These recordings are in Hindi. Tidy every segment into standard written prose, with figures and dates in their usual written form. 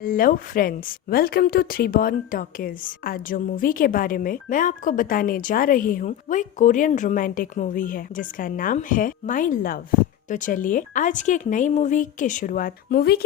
Hello friends, welcome to three born talkies. आज जो मूवी के बारे में मैं आपको बताने जा रही हूँ वो एक कोरियन रोमांटिक मूवी है जिसका नाम है माई लव। तो चलिए आज की एक नई मूवी की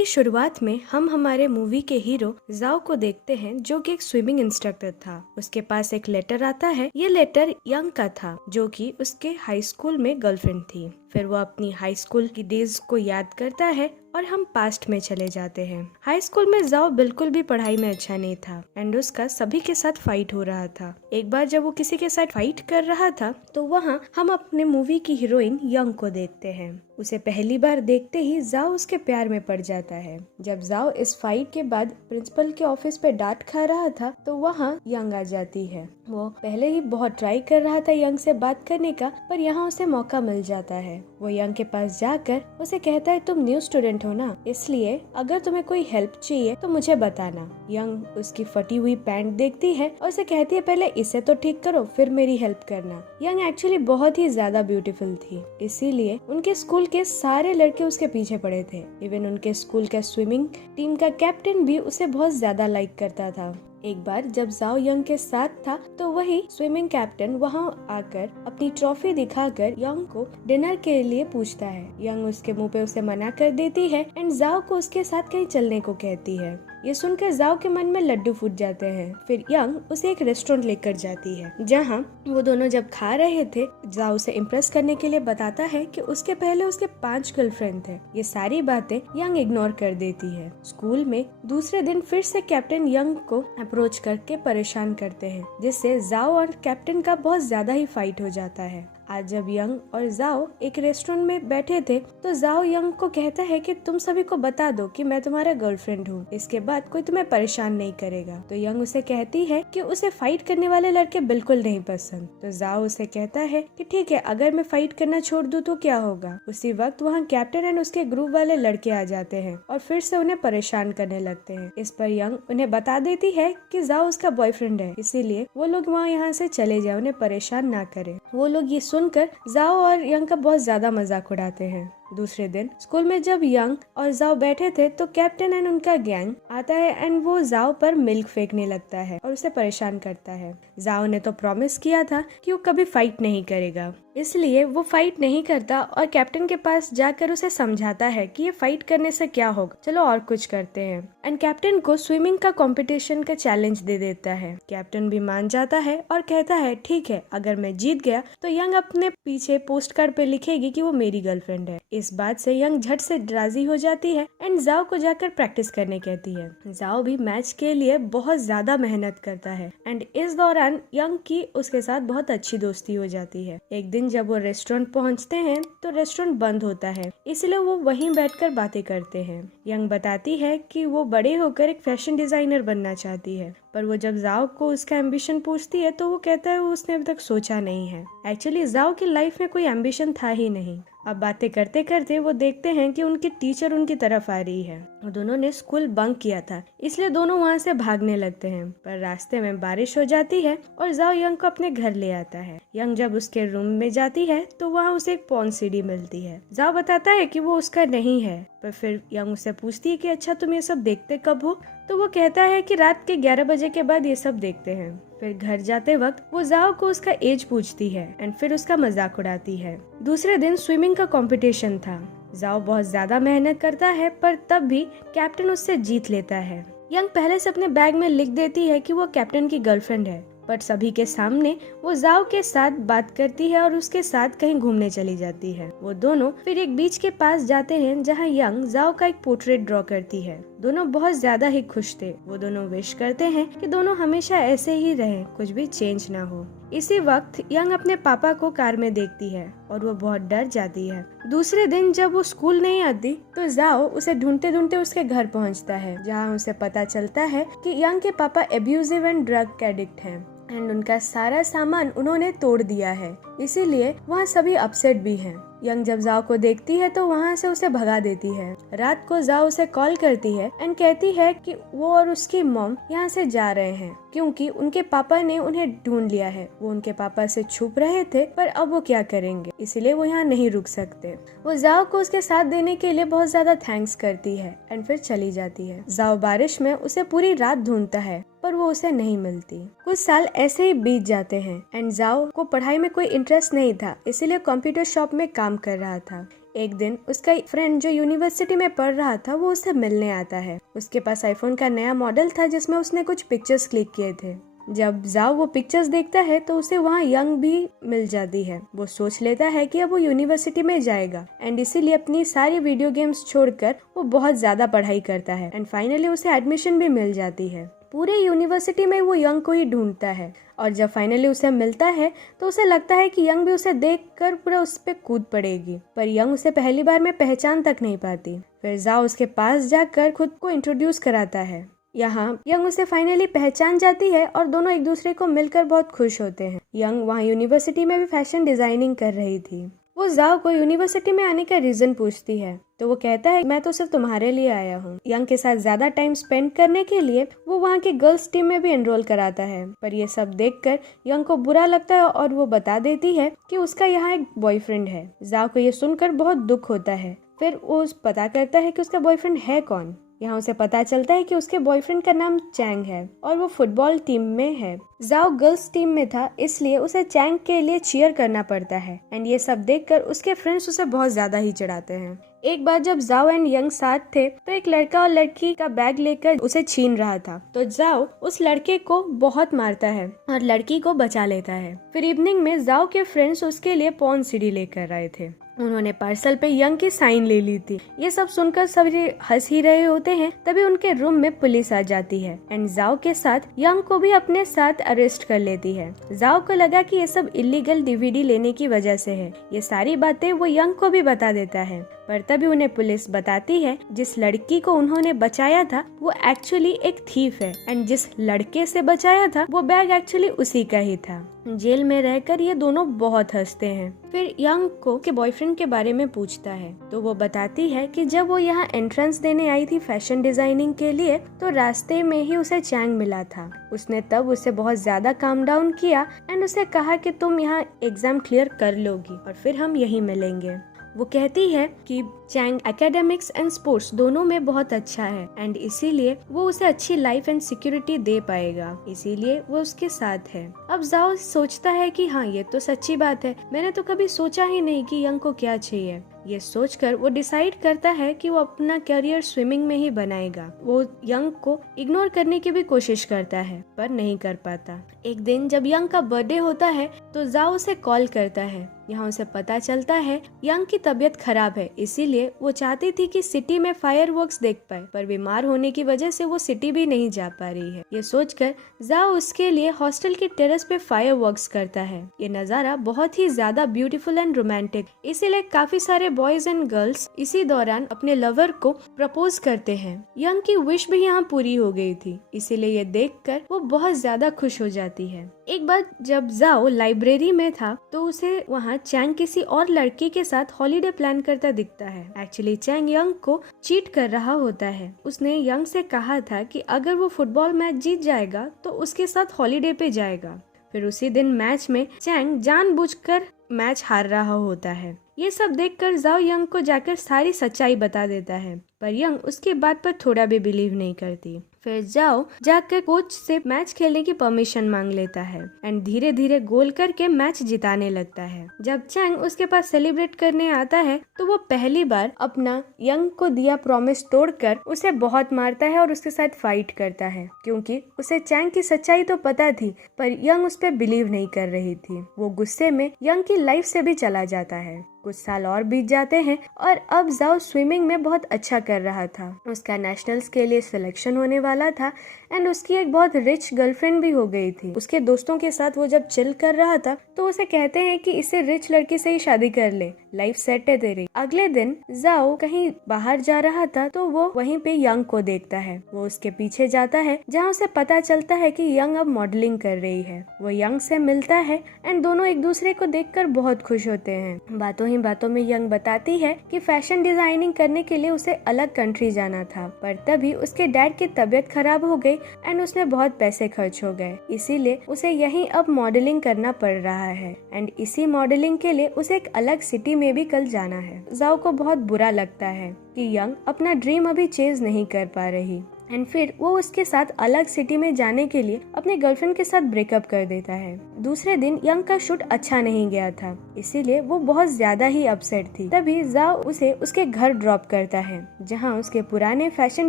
शुरुआत में हम हमारे मूवी के हीरो जाओ को देखते हैं जो कि एक स्विमिंग इंस्ट्रक्टर था। उसके पास एक लेटर आता है। ये लेटर यंग का था जो कि उसके हाई स्कूल में गर्लफ्रेंड थी। फिर वो अपनी हाई स्कूल की डेज को याद करता है और हम पास्ट में चले जाते हैं। हाई स्कूल में जाओ बिल्कुल भी पढ़ाई में अच्छा नहीं था एंड उसका सभी के साथ फाइट हो रहा था। एक बार जब वो किसी के साथ फाइट कर रहा था तो वहाँ हम अपने मूवी की हीरोइन यंग को देखते हैं। उसे पहली बार देखते ही जाओ उसके प्यार में पड़ जाता है। जब जाओ इस फाइट के बाद प्रिंसिपल के ऑफिस पे डांट खा रहा था तो वहाँ यंग आ जाती है। वो पहले ही बहुत ट्राई कर रहा था यंग से बात करने का, पर यहाँ उसे मौका मिल जाता है। वो यंग के पास जाकर उसे कहता है तुम न्यू स्टूडेंट हो ना, इसलिए अगर तुम्हें कोई हेल्प चाहिए तो मुझे बताना। यंग उसकी फटी हुई पैंट देखती है और उसे कहती है पहले इसे तो ठीक करो फिर मेरी हेल्प करना। यंग एक्चुअली बहुत ही ज्यादा ब्यूटीफुल थी, इसीलिए उनके स्कूल के सारे लड़के उसके पीछे पड़े थे। इवन उनके स्कूल का स्विमिंग टीम का कैप्टन भी उसे बहुत ज्यादा लाइक करता था। एक बार जब जाओ यंग के साथ था तो वही स्विमिंग कैप्टन वहां आकर अपनी ट्रॉफी दिखाकर यंग को डिनर के लिए पूछता है। यंग उसके मुंह पे उसे मना कर देती है एंड जाओ को उसके साथ कहीं चलने को कहती है। ये सुनकर जाओ के मन में लड्डू फूट जाते हैं। फिर यंग उसे एक रेस्टोरेंट लेकर जाती है जहां वो दोनों जब खा रहे थे जाओ उसे इम्प्रेस करने के लिए बताता है कि उसके पहले उसके 5 गर्लफ्रेंड थे। ये सारी बातें यंग इग्नोर कर देती है। स्कूल में दूसरे दिन फिर से कैप्टन यंग को अप्रोच करके परेशान करते हैं, जिससे जाओ और कैप्टन का बहुत ज्यादा ही फाइट हो जाता है। आज जब यंग और जाओ एक रेस्टोरेंट में बैठे थे तो जाओ यंग को कहता है कि तुम सभी को बता दो कि मैं तुम्हारा गर्लफ्रेंड हूँ, इसके बाद कोई तुम्हें परेशान नहीं करेगा। तो यंग उसे कहती है कि उसे फाइट करने वाले लड़के बिल्कुल नहीं पसंद। तो जाओ उसे कहता है कि ठीक है, अगर मैं फाइट करना छोड़ दूँ तो क्या होगा। उसी वक्त वहाँ कैप्टन एंड उसके ग्रुप वाले लड़के आ जाते हैं और फिर से उन्हें परेशान करने लगते हैं। इस पर यंग उन्हें बता देती है कि जाओ उसका बॉयफ्रेंड है, इसीलिए वो लोग वहाँ यहाँ से चले जाए, उन्हें परेशान ना करे। वो लोग ये सुनकर जाओ और यंग का बहुत ज्यादा मजाक उड़ाते हैं। दूसरे दिन स्कूल में जब यंग और जाओ बैठे थे तो कैप्टन एंड उनका गैंग आता है एंड वो जाओ पर मिल्क फेंकने लगता है और उसे परेशान करता है। जाओ ने तो प्रॉमिस किया था कि वो कभी फाइट नहीं करेगा, इसलिए वो फाइट नहीं करता और कैप्टन के पास जाकर उसे समझाता है कि ये फाइट करने से क्या होगा, चलो और कुछ करते हैं। एंड कैप्टन को स्विमिंग का कंपटीशन का चैलेंज दे देता है। कैप्टन भी मान जाता है और कहता है ठीक है, अगर मैं जीत गया तो यंग अपने पीछे पोस्ट कार्ड पे लिखेगी कि वो मेरी गर्लफ्रेंड है। इस बात से यंग झट से राजी हो जाती है एंड जाओ को जाकर प्रैक्टिस करने कहती है। जाओ भी मैच के लिए बहुत ज्यादा मेहनत करता है एंड इस दौरान यंग की उसके साथ बहुत अच्छी दोस्ती हो जाती है। एक दिन जब वो रेस्टोरेंट पहुंचते हैं तो रेस्टोरेंट बंद होता है, इसलिए वो वहीं बैठकर बातें करते हैं। यंग बताती है कि वो बड़े होकर एक फैशन डिजाइनर बनना चाहती है, पर वो जब जाओ को उसका एम्बिशन पूछती है तो वो कहता है वो उसने अभी तक सोचा नहीं है। एक्चुअली जाओ की लाइफ में कोई एम्बिशन था ही नहीं। अब बातें करते करते वो देखते हैं कि उनकी टीचर उनकी तरफ आ रही है। वो दोनों ने स्कूल बंक किया था, इसलिए दोनों वहाँ से भागने लगते हैं, पर रास्ते में बारिश हो जाती है और जाओ यंग को अपने घर ले आता है। यंग जब उसके रूम में जाती है तो वहाँ उसे एक पॉर्न सीडी मिलती है। जाओ बताता है कि वो उसका नहीं है, पर फिर यंग उससे पूछती है कि अच्छा तुम ये सब देखते कब हो। तो वो कहता है कि रात के 11 बजे के बाद ये सब देखते हैं। फिर घर जाते वक्त वो जाओ को उसका एज पूछती है एंड फिर उसका मजाक उड़ाती है। दूसरे दिन स्विमिंग का कंपटीशन था। जाओ बहुत ज्यादा मेहनत करता है पर तब भी कैप्टन उससे जीत लेता है। यंग पहले से अपने बैग में लिख देती है कि वो कैप्टन की गर्लफ्रेंड है, पर सभी के सामने वो जाओ के साथ बात करती है और उसके साथ कहीं घूमने चली जाती है। वो दोनों फिर एक बीच के पास जाते हैं जहाँ यंग जाओ का एक पोर्ट्रेट ड्रॉ करती है। दोनों बहुत ज्यादा ही खुश थे। वो दोनों विश करते हैं कि दोनों हमेशा ऐसे ही रहें, कुछ भी चेंज ना हो। इसी वक्त यंग अपने पापा को कार में देखती है और वो बहुत डर जाती है। दूसरे दिन जब वो स्कूल नहीं आती तो जाओ उसे ढूंढते ढूंढते उसके घर पहुंचता है, जहां उसे पता चलता है कि यंग के पापा एब्यूजिव एंड ड्रग एडिक्ट हैं। एंड उनका सारा सामान उन्होंने तोड़ दिया है, इसीलिए वहाँ सभी अपसेट भी हैं। यंग जब जाओ को देखती है तो वहाँ से उसे भगा देती है। रात को जाओ उसे कॉल करती है एंड कहती है कि वो और उसकी मॉम यहाँ से जा रहे हैं क्योंकि उनके पापा ने उन्हें ढूंढ लिया है। वो उनके पापा से छुप रहे थे पर अब वो क्या करेंगे, इसलिए वो यहाँ नहीं रुक सकते। वो जाओ को उसके साथ देने के लिए बहुत ज्यादा थैंक्स करती है एंड फिर चली जाती है। जाओ बारिश में उसे पूरी रात ढूंढता है पर वो उसे नहीं मिलती। कुछ साल ऐसे ही बीत जाते हैं एंड जाओ को पढ़ाई में कोई इंटरेस्ट नहीं था, इसीलिए कंप्यूटर शॉप में काम कर रहा था। एक दिन उसका फ्रेंड जो यूनिवर्सिटी में पढ़ रहा था वो उसे मिलने आता है। उसके पास आईफोन का नया मॉडल था जिसमें उसने कुछ पिक्चर्स क्लिक किए थे। जब जाओ वो पिक्चर्स देखता है तो उसे वहाँ यंग भी मिल जाती है। वो सोच लेता है कि अब वो यूनिवर्सिटी में जाएगा एंड इसीलिए अपनी सारी वीडियो गेम्स छोड़कर वो बहुत ज्यादा पढ़ाई करता है एंड फाइनली उसे एडमिशन भी मिल जाती है। पूरे यूनिवर्सिटी में वो यंग को ही ढूंढता है और जब फाइनली उसे मिलता है तो उसे लगता है कि यंग भी उसे देखकर पूरा उस पे कूद पड़ेगी, पर यंग उसे पहली बार में पहचान तक नहीं पाती। फिर जाओ उसके पास जाकर खुद को इंट्रोड्यूस कराता है। यहाँ यंग उसे फाइनली पहचान जाती है और दोनों एक दूसरे को मिलकर बहुत खुश होते हैं। यंग वहाँ यूनिवर्सिटी में भी फैशन डिजाइनिंग कर रही थी। वो जाओ को यूनिवर्सिटी में आने का रीजन पूछती है तो वो कहता है मैं तो सिर्फ तुम्हारे लिए आया हूँ। यंग के साथ ज्यादा टाइम स्पेंड करने के लिए वो वहाँ के गर्ल्स टीम में भी एनरोल कराता है, पर ये सब देखकर यंग को बुरा लगता है और वो बता देती है कि उसका यहाँ एक बॉयफ्रेंड है। जाओ को ये सुनकर बहुत दुख होता है। फिर वो पता करता है कि उसका बॉयफ्रेंड है कौन। यहाँ उसे पता चलता है कि उसके बॉयफ्रेंड का नाम चैंग है और वो फुटबॉल टीम में है। जाओ गर्ल्स टीम में था इसलिए उसे चैंग के लिए चीयर करना पड़ता है एंड ये सब देखकर उसके फ्रेंड्स उसे बहुत ज्यादा ही चिढ़ाते हैं। एक बार जब जाओ एंड यंग साथ थे तो एक लड़का और लड़की का बैग लेकर उसे छीन रहा था, तो जाओ उस लड़के को बहुत मारता है और लड़की को बचा लेता है। फिर इवनिंग में जाओ के फ्रेंड्स उसके लिए पॉर्न सीडी लेकर आए थे। उन्होंने पार्सल पे यंग की साइन ले ली थी। ये सब सुनकर सभी हंस ही रहे होते हैं, तभी उनके रूम में पुलिस आ जाती है एंड जाओ के साथ यंग को भी अपने साथ अरेस्ट कर लेती है। जाओ को लगा कि ये सब इलीगल डीवीडी लेने की वजह से है। ये सारी बातें वो यंग को भी बता देता है, पर तभी उन्हें पुलिस बताती है जिस लड़की को उन्होंने बचाया था वो एक्चुअली एक थीफ है एंड जिस लड़के से बचाया था वो बैग एक्चुअली उसी का ही था। जेल में रहकर ये दोनों बहुत हंसते हैं। फिर यंग को के बॉयफ्रेंड के बारे में पूछता है तो वो बताती है कि जब वो यहाँ एंट्रेंस देने आई थी फैशन डिजाइनिंग के लिए तो रास्ते में ही उसे चैंग मिला था। उसने तब उसे बहुत ज्यादा काम डाउन किया एंड उसे कहा कि तुम यहाँ एग्जाम क्लियर कर लोगी और फिर हम यहीं मिलेंगे। वो कहती है कि चैंग एकेडमिक्स एंड स्पोर्ट्स दोनों में बहुत अच्छा है एंड इसीलिए वो उसे अच्छी लाइफ एंड सिक्योरिटी दे पाएगा, इसीलिए वो उसके साथ है। अब जाओ सोचता है कि हाँ ये तो सच्ची बात है, मैंने तो कभी सोचा ही नहीं कि यंग को क्या चाहिए। ये सोचकर वो डिसाइड करता है कि वो अपना करियर स्विमिंग में ही बनाएगा। वो यंग को इग्नोर करने की भी कोशिश करता है पर नहीं कर पाता। एक दिन जब यंग का बर्थडे होता है तो जाओ उसे कॉल करता है। यहाँ उसे पता चलता है यंग की तबीयत खराब है, इसीलिए वो चाहती थी कि सिटी में फायरवर्क्स देख पाए, पर बीमार होने की वजह से वो सिटी भी नहीं जा पा रही है। ये सोचकर जाओ उसके लिए हॉस्टल के टेरेस पे फायरवर्क्स करता है। ये नजारा बहुत ही ज्यादा ब्यूटीफुल एंड रोमांटिक, इसीलिए काफी सारे बॉयज एंड गर्ल्स इसी दौरान अपने लवर को प्रपोज करते हैं। यंग की विश भी यहाँ पूरी हो गई थी, इसीलिए ये देखकर वो बहुत ज्यादा खुश हो जाती है। एक बार जब जाओ लाइब्रेरी में था तो उसे वहाँ चैंग किसी और लड़के के साथ हॉलीडे प्लान करता दिखता है। एक्चुअली चैंग यंग को चीट कर रहा होता है। उसने यंग से कहा था कि अगर वो फुटबॉल मैच जीत जाएगा तो उसके साथ हॉलीडे पे जाएगा। फिर उसी दिन मैच में चैंग जानबूझकर मैच हार रहा होता है। ये सब देखकर जाओ यंग को जाकर सारी सच्चाई बता देता है, पर यंग उसकी बात पर थोड़ा भी बिलीव नहीं करती। फिर जाओ जाकर कोच से मैच खेलने की परमिशन मांग लेता है एंड धीरे धीरे गोल करके मैच जिताने लगता है। जब चैंग उसके पास सेलिब्रेट करने आता है तो वो पहली बार अपना यंग को दिया प्रॉमिस तोड़कर उसे बहुत मारता है और उसके साथ फाइट करता है, क्योंकि उसे चैंग की सच्चाई तो पता थी पर यंग उस पर बिलीव नहीं कर रही थी। वो गुस्से में यंग की लाइफ से भी चला जाता है। कुछ साल और बीत जाते हैं और अब जाओ स्विमिंग में बहुत अच्छा कर रहा था। उसका नेशनल्स के लिए सिलेक्शन होने वाला था एंड उसकी एक बहुत रिच गर्लफ्रेंड भी हो गई थी। उसके दोस्तों के साथ वो जब चिल कर रहा था तो उसे कहते हैं कि इसे रिच लड़की से ही शादी कर ले, लाइफ सेट है तेरी। अगले दिन जाओ कहीं बाहर जा रहा था तो वो वहीं पे यंग को देखता है। वो उसके पीछे जाता है जहाँ उसे पता चलता है कि यंग अब मॉडलिंग कर रही है। वो यंग से मिलता है एंड दोनों एक दूसरे को देखकर बहुत खुश होते हैं। बातों ही बातों में यंग बताती है कि फैशन डिजाइनिंग करने के लिए उसे अलग कंट्री जाना था, पर तभी उसके डैड की तबीयत खराब हो गई एंड उसमें बहुत पैसे खर्च हो गए, इसीलिए उसे यहीं अब मॉडलिंग करना पड़ रहा है एंड इसी मॉडलिंग के लिए उसे एक अलग सिटी में भी कल जाना है। जाओ को बहुत बुरा लगता है कि यंग अपना ड्रीम अभी चेज नहीं कर पा रही एंड फिर वो उसके साथ अलग सिटी में जाने के लिए अपने गर्लफ्रेंड के साथ ब्रेकअप कर देता है। दूसरे दिन यंग का शूट अच्छा नहीं गया था, इसीलिए वो बहुत ज्यादा ही अपसेट थी। तभी जाओ उसे उसके घर ड्रॉप करता है जहाँ उसके पुराने फैशन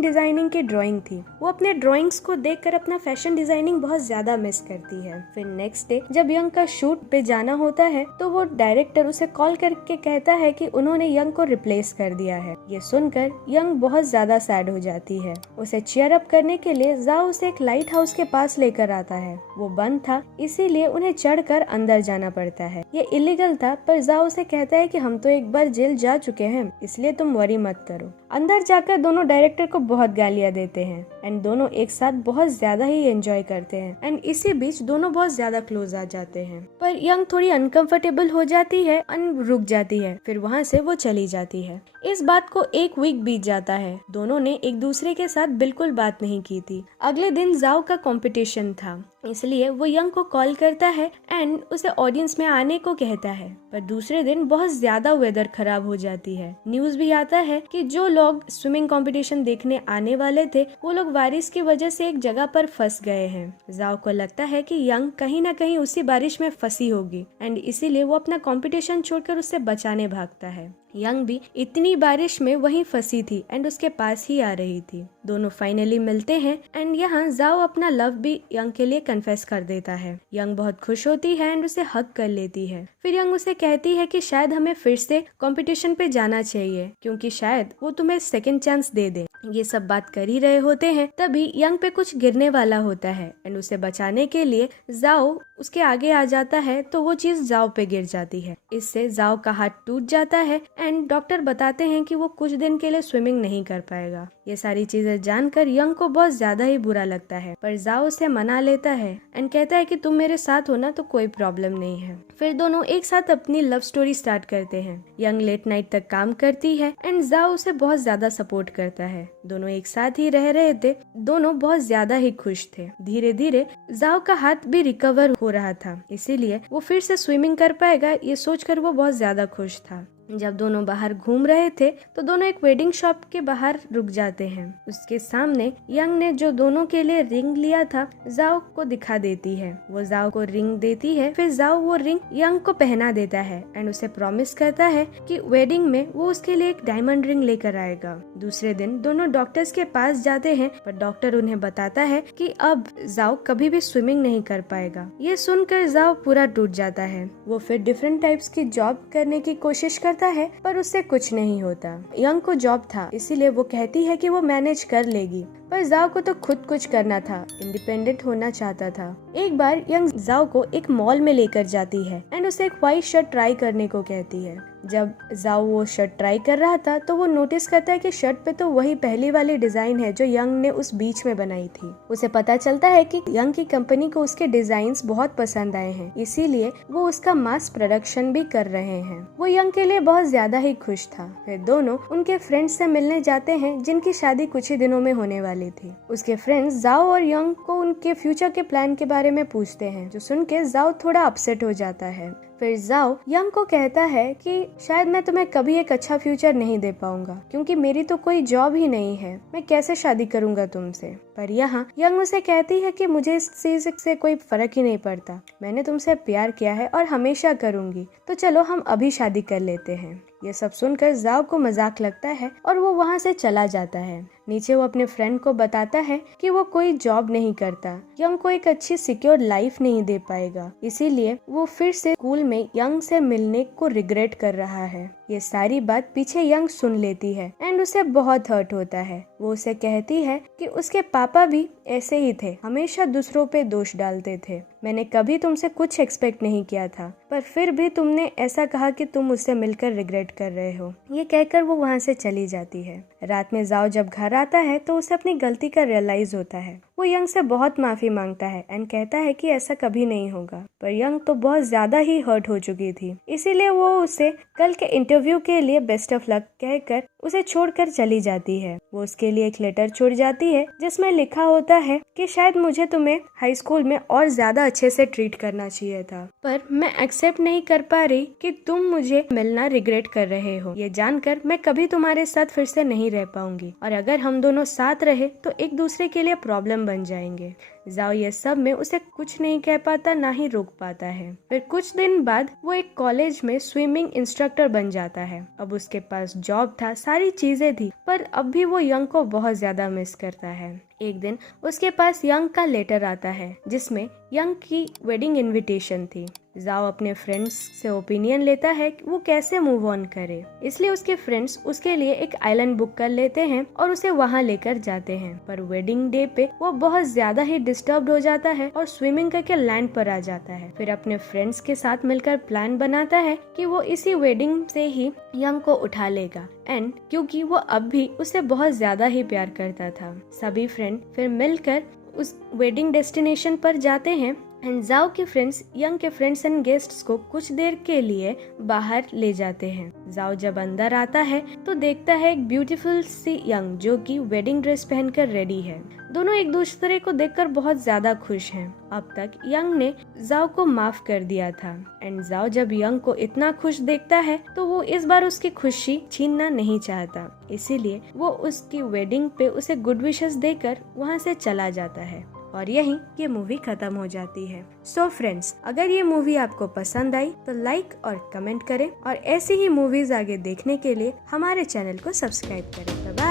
डिजाइनिंग की ड्राइंग थी। वो अपने ड्राइंग्स को देखकर अपना फैशन डिजाइनिंग बहुत ज्यादा मिस करती है। फिर नेक्स्ट डे जब यंग का शूट पे जाना होता है तो वो डायरेक्टर उसे कॉल करके कहता है कि उन्होंने यंग को रिप्लेस कर दिया है। ये सुनकर यंग बहुत ज्यादा सैड हो जाती है। उसे चीयर अप करने के लिए जाओ उसे एक लाइट हाउस के पास लेकर आता है। वो बंद था, इसीलिए उन्हें चढ़कर अंदर जाना पड़ता है। ये इलीगल था, पर जाओ उसे कहता है कि हम तो एक बार जेल जा चुके हैं, इसलिए तुम वरी मत करो। अंदर जाकर दोनों डायरेक्टर को बहुत गालियां देते हैं एंड दोनों एक साथ बहुत ज्यादा ही एंजॉय करते हैं एंड इसी बीच दोनों बहुत ज्यादा क्लोज आ जाते हैं। पर यंग थोड़ी अनकंफर्टेबल हो जाती है और रुक जाती है, फिर वहाँ से वो चली जाती है। इस बात को एक वीक बीत जाता है। दोनों ने एक दूसरे के साथ बिल्कुल बात नहीं की थी। अगले दिन जाओ का कंपटीशन था, इसलिए वो यंग को कॉल करता है एंड उसे ऑडियंस में आने को कहता है। पर दूसरे दिन बहुत ज्यादा वेदर खराब हो जाती है। न्यूज भी आता है कि जो लोग स्विमिंग कंपटीशन देखने आने वाले थे वो लोग बारिश की वजह से एक जगह पर फंस गए हैं। जाओ को लगता है कि यंग कहीं न कहीं उसी बारिश में फंसी होगी एंड इसीलिए वो अपना कंपटीशन छोड़कर उससे बचाने भागता है। यंग भी इतनी बारिश में वहीं फंसी थी एंड उसके पास ही आ रही थी। दोनों फाइनली मिलते हैं एंड यहाँ जाओ अपना लव भी यंग के लिए कन्फेस कर देता है। यंग बहुत खुश होती है एंड उसे हग कर लेती है। फिर यंग उसे कहती है कि शायद हमें फिर से कंपटीशन पे जाना चाहिए, क्योंकि शायद वो तुम्हें सेकंड चांस दे दे। ये सब बात कर ही रहे होते हैं, तभी यंग पे कुछ गिरने वाला होता है एंड उसे बचाने के लिए जाओ उसके आगे आ जाता है तो वो चीज जाओ पे गिर जाती है। इससे जाओ का हाथ टूट जाता है एंड डॉक्टर बताते हैं कि वो कुछ दिन के लिए स्विमिंग नहीं कर पाएगा। ये सारी चीजें जानकर यंग को बहुत ज्यादा ही बुरा लगता है, पर जाओ उसे मना लेता है एंड कहता है कि तुम मेरे साथ हो ना तो कोई प्रॉब्लम नहीं है। फिर दोनों एक साथ अपनी लव स्टोरी स्टार्ट करते हैं। यंग लेट नाइट तक काम करती है एंड जाओ उसे बहुत ज्यादा सपोर्ट करता है। दोनों एक साथ ही रह रहे थे, दोनों बहुत ज्यादा ही खुश थे। धीरे धीरे जाओ का हाथ भी रिकवर हो रहा था, इसीलिए वो फिर से स्विमिंग कर पाएगा ये सोचकर वो बहुत ज्यादा खुश था। जब दोनों बाहर घूम रहे थे तो दोनों एक वेडिंग शॉप के बाहर रुक जाते हैं। उसके सामने यंग ने जो दोनों के लिए रिंग लिया था जाओ को दिखा देती है। वो जाओ को रिंग देती है, फिर जाओ वो रिंग यंग को पहना देता है एंड उसे प्रॉमिस करता है कि वेडिंग में वो उसके लिए एक डायमंड रिंग लेकर आएगा। दूसरे दिन दोनों डॉक्टर्स के पास जाते हैं, पर डॉक्टर उन्हें बताता है कि अब जाओ कभी भी स्विमिंग नहीं कर पाएगा। ये सुनकर जाओ पूरा टूट जाता है। वो फिर डिफरेंट टाइप्स की जॉब करने की कोशिश करता है, पर उससे कुछ नहीं होता। यंग को जॉब था, इसीलिए वो कहती है कि वो मैनेज कर लेगी, पर जाओ को तो खुद कुछ करना था, इंडिपेंडेंट होना चाहता था। एक बार यंग जाओ को एक मॉल में लेकर जाती है एंड उसे एक व्हाइट शर्ट ट्राई करने को कहती है। जब जाओ वो शर्ट ट्राई कर रहा था तो वो नोटिस करता है कि शर्ट पे तो वही पहली वाली डिजाइन है जो यंग ने उस बीच में बनाई थी। उसे पता चलता है कि यंग की कंपनी को उसके डिजाइन्स बहुत पसंद आए हैं, इसीलिए वो उसका मास प्रोडक्शन भी कर रहे हैं। वो यंग के लिए बहुत ज्यादा ही खुश था। फिर दोनों उनके फ्रेंड्स से मिलने जाते हैं जिनकी शादी कुछ ही दिनों में होने वाली थी। उसके फ्रेंड्स जाओ और यंग को उनके फ्यूचर के प्लान के बारे में पूछते हैं, जो सुन के जाओ थोड़ा अपसेट हो जाता है। फिर जाओ यंग को कहता है कि शायद मैं तुम्हें कभी एक अच्छा फ्यूचर नहीं दे पाऊंगा, क्योंकि मेरी तो कोई जॉब ही नहीं है, मैं कैसे शादी करूंगा तुमसे। पर यहाँ यंग उसे कहती है कि मुझे इस चीज से कोई फर्क ही नहीं पड़ता, मैंने तुमसे प्यार किया है और हमेशा करूंगी, तो चलो हम अभी शादी कर लेते हैं। ये सब सुनकर जाओ को मजाक लगता है और वो वहाँ से चला जाता है। नीचे वो अपने फ्रेंड को बताता है कि वो कोई जॉब नहीं करता, यंग को एक अच्छी सिक्योर लाइफ नहीं दे पाएगा, इसीलिए वो फिर से स्कूल में यंग से मिलने को रिग्रेट कर रहा है। ये सारी बात पीछे यंग सुन लेती है एंड उसे बहुत हर्ट होता है। वो उसे कहती है कि उसके पापा भी ऐसे ही थे, हमेशा दूसरों पे दोष डालते थे। मैंने कभी तुमसे कुछ एक्सपेक्ट नहीं किया था, पर फिर भी तुमने ऐसा कहा कि तुम मुझसे मिलकर रिग्रेट कर रहे हो। ये कहकर वो वहाँ से चली जाती है। रात में जाओ जब घर आता है तो उसे अपनी गलती का रियलाइज होता है। वो यंग से बहुत माफी मांगता है एंड कहता है कि ऐसा कभी नहीं होगा, पर यंग तो बहुत ज्यादा ही हर्ट हो चुकी थी, इसीलिए वो उसे कल के इंटरव्यू के लिए बेस्ट ऑफ लक कहकर उसे छोड़कर चली जाती है। वो उसके लिए एक लेटर छोड़ जाती है जिसमें लिखा होता है कि शायद मुझे तुम्हें हाई स्कूल में और ज्यादा अच्छे से ट्रीट करना चाहिए था, पर मैं एक्सेप्ट नहीं कर पा रही कि तुम मुझे मिलना रिग्रेट कर रहे हो। ये जानकर मैं कभी तुम्हारे साथ फिर से नहीं रह पाऊंगी, और अगर हम दोनों साथ रहे तो एक दूसरे के लिए प्रॉब्लम बन जाएंगे। जाओ ये सब में उसे कुछ नहीं कह पाता, ना ही रोक पाता है। फिर कुछ दिन बाद वो एक कॉलेज में स्विमिंग इंस्ट्रक्टर बन जाता है। अब उसके पास जॉब था, सारी चीजें थी, पर अब भी वो यंग को बहुत ज्यादा मिस करता है। एक दिन उसके पास यंग का लेटर आता है जिसमें यंग की वेडिंग इनविटेशन थी। जाओ अपने फ्रेंड्स से ओपिनियन लेता है कि वो कैसे मूव ऑन करे, इसलिए उसके फ्रेंड्स उसके लिए एक आइलैंड बुक कर लेते हैं और उसे वहाँ लेकर जाते हैं। पर वेडिंग डे पे वो बहुत ज्यादा ही डिस्टर्ब हो जाता है और स्विमिंग करके लैंड पर आ जाता है। फिर अपने फ्रेंड्स के साथ मिलकर प्लान बनाता है कि वो इसी वेडिंग से ही यंग को उठा लेगा, एंड क्योंकि वो अब भी उसे बहुत ज्यादा ही प्यार करता था। सभी फ्रेंड फिर मिलकर उस वेडिंग डेस्टिनेशन पर जाते हैं एंड जाओ के फ्रेंड्स यंग के फ्रेंड्स एंड गेस्ट्स को कुछ देर के लिए बाहर ले जाते हैं। जाओ जब अंदर आता है तो देखता है एक ब्यूटीफुल सी यंग जो कि वेडिंग ड्रेस पहनकर रेडी है। दोनों एक दूसरे को देखकर बहुत ज्यादा खुश हैं। अब तक यंग ने जाओ को माफ कर दिया था, एंड जाओ जब यंग को इतना खुश देखता है तो वो इस बार उसकी खुशी छीनना नहीं चाहता, इसीलिए वो उसकी वेडिंग पे उसे गुड विशेस देकर वहाँ से चला जाता है। और यहीं ये मूवी खत्म हो जाती है। सो फ्रेंड्स, अगर ये मूवी आपको पसंद आई तो लाइक और कमेंट करें, और ऐसी ही मूवीज आगे देखने के लिए हमारे चैनल को सब्सक्राइब करें। बाय।